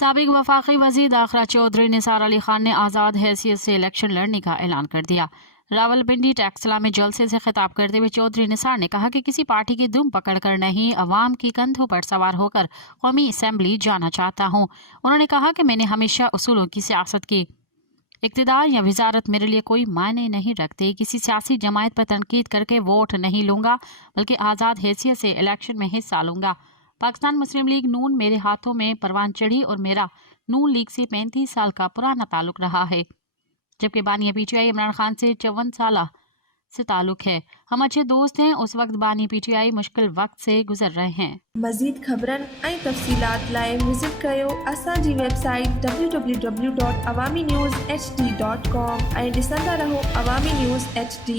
साबिक वफाकी वज़ीर दाखिला चौधरी निसार अली खान ने आज़ाद हैसियत से इलेक्शन लड़ने का ऐलान कर दिया। रावलपिंडी टैक्सला में जलसे से खिताब करते हुए चौधरी निसार ने कहा कि किसी पार्टी की दुम पकड़कर नहीं, अवाम की कंधों पर सवार होकर कौमी असम्बली जाना चाहता हूँ। उन्होंने कहा कि मैंने हमेशा उसूलों की सियासत की। इक़्तिदार या वजारत मेरे लिए कोई मायने नहीं रखते। किसी सियासी जमायत पर तनकीद करके वोट नहीं लूँगा, बल्कि आज़ाद हैसियत से इलेक्शन में हिस्सा लूँगा। पाकिस्तान मुस्लिम लीग नून मेरे हाथों में परवान चढ़ी और मेरा नून लीग से 35 साल का पुराना ताल्लुक रहा है, जबकि बानी पीटीआई इमरान खान से 54 साल से ताल्लुक है। हम अच्छे दोस्त हैं। उस वक्त बानी पीटीआई मुश्किल वक्त से गुजर रहे हैं। मज़ीद ख़बरन ऐं तफ़सीलात लाइ विज़िट कयो असांजी वेबसाइट www.awamiNewsHD.com ऐं ॾिसंदा रहो अवामी न्यूज़ HD।